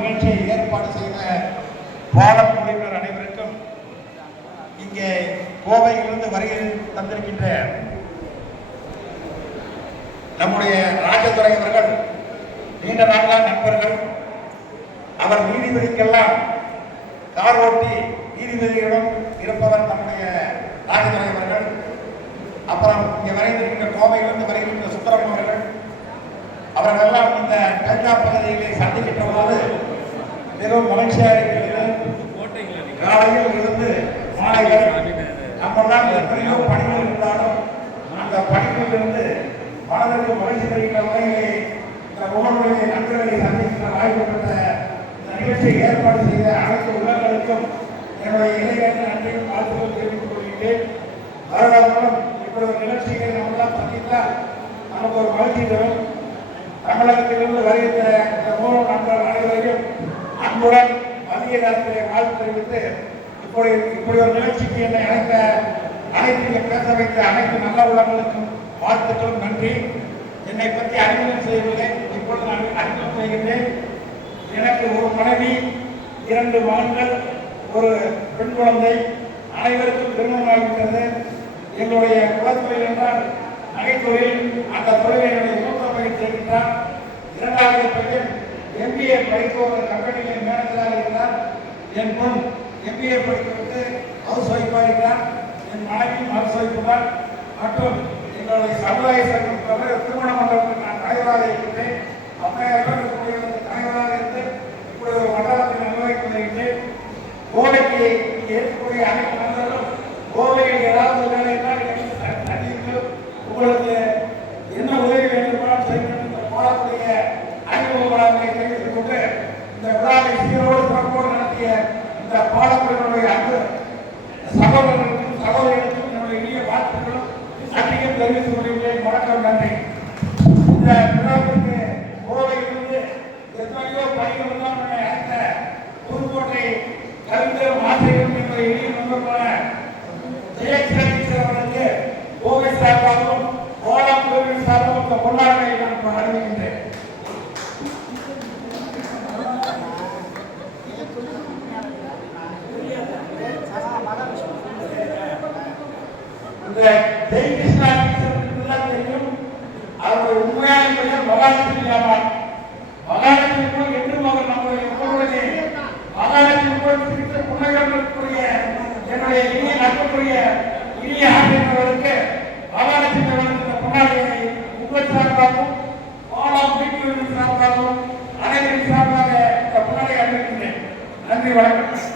நிகழ்ச்சியை ஏற்பாடு செய்த பாலம் குழுவினர் அனைவருக்கும், இங்கே கோவையிலிருந்து வருகை தந்திருக்கின்ற நம்முடைய ராஜதுரை அவர்கள் நீண்ட நாளாக நண்பர்கள். அவர் நீதிபதிக்கெல்லாம் கார் ஓட்டி நீதிபதியிடம் இருப்பவர் நம்முடைய ராஜதுரை அவர்கள். அப்புறம் இங்கே வரைந்திருக்கின்ற கோவையிலிருந்து வருகின்ற சுந்தரம் அவர்கள், அவர்களெல்லாம் இந்த கல்கா பகுதியிலே சந்திக்கின்ற போது மிகவும் மகிழ்ச்சியாக இருக்கிறது. காலையில் இருந்து மாலைகள் நம்மெல்லாம் எத்தனையோ பணிகள் இருந்தாலும் அந்த பணிகளிலிருந்து மனதிற்கு மகிழ்ச்சி தருகின்ற வகையிலே இந்த முகநூலிலே நண்பர்களை சந்திக்கின்ற வாய்ப்பு பெற்ற இந்த நிகழ்ச்சியை ஏற்பாடு செய்த அனைத்து உள்ளங்களுக்கும் என்னுடைய இளைஞர்கள் நன்றியும் வாழ்த்துக்கள் தெரிவித்துக் கொள்கின்றேன். வருடாந்தம் இப்படி ஒரு நிகழ்ச்சிகளை நம்மெல்லாம் சந்தித்தால் நமக்கு ஒரு மகிழ்ச்சி தரும். தமிழகத்திலிருந்து வருகின்ற இந்த மூணு நண்பர்கள் அனைவரையும் அன்புடன் மத்திய நேரத்திலே வாழ்த்து தெரிவித்து, இப்படி ஒரு நிகழ்ச்சிக்கு என்னை அனைத்து பேச வைத்த அனைத்து நல்ல உள்ளங்களுக்கும் வாழ்த்துக்களும் நன்றி. என்னை பற்றி அறிமுகம் செய்வதில்லை, இப்பொழுது நான் அறிமுகம் செய்கின்றேன். எனக்கு ஒரு மனைவி, 2 மகன்கள், ஒரு பெண் குழந்தை, அனைவருக்கும் திருமணமாகிவிட்டது. எங்களுடைய குலத்தொழில் என்றால் நகைத்தொழில். அந்த தொழிலை என்னுடைய மூத்த பையன் செய்கின்றார். 2வது பையன் MBA படித்து ஒரு கம்பெனியில் மேனேஜராக இருக்கிறார். என் பொன் MBA படித்துவிட்டு ஹவுஸ் ஒய்ஃபாக இருக்கிறார். என் மனைவியும் ஹவுஸ் ஒய்ஃபு தான். மற்றும் எங்களுடைய சமுதாய சங்கம் திருமண மண்டலத்தில் நான் தலைவராக இருக்கின்றேன். 50,000 பேர் இருக்கக்கூடிய தலைவராக இருந்து இப்படி ஒரு மண்டலத்தில் நிர்வகித்து வருகின்றேன். கோவைக்கு இருக்கக்கூடிய அனைத்து நண்பர்களும் கோவையில் ஏதாவது வேலை என்றால் உங்களுக்கு என்ன உதவி வேண்டுமானால் செய்யணும் போடக்கூடிய அறிமுக விழாவை தெரிவித்துக் கொண்டு இந்த விழாவை சீரோடு சிறப்போடு நடத்திய இந்த பாடப்பிரிவினுடைய அன்பு சகோதரர்களுக்கும் சகோதரிகளுக்கும் என்னுடைய இனிய வாழ்த்துக்களும் நன்றியும் தெரிவித்துக் கொள்கிறேன். வணக்கம், நன்றி. இந்த விழாவிற்கு கோவையிலிருந்து எத்தனையோ பணிகள் எல்லாம் அழைத்த புதுக்கோட்டை கவிஞரும் ஆசிரியரும் என்னுடைய இனிய நண்பர்களான ஜெயசீலன் அவர்களுக்கு கோவை சார்பாகவும் கோலம் குழுவின் சார்பாகவும் இந்த பொன்னாடை நான் அறிவிக்கின்றேன். இந்த ஜெயகிருஷ்ணா தெரியும். அவருடைய உண்மையான பெயர் மகாலட்சுமி அம்மாள். மகாலட்சுமி போல் என்றும் அவர் நம்முடைய உங்களுடைய மகாலட்சுமி போல் சிரித்த புன்னகைகளுக்குரிய என்னுடைய இனிய நட்புக்குரிய இனிய ஆசிரியர்களுக்கு மகாலட்சுமி அவர்களுக்கு பொன்னாடியை உங்கள் சார்பாகவும் கோலம் வீட்டு சார்பாகவும் அனைவரின் சார்பாக இந்த பொன்னாடியை அறிவிக்கின்றேன். நன்றி, வணக்கம்.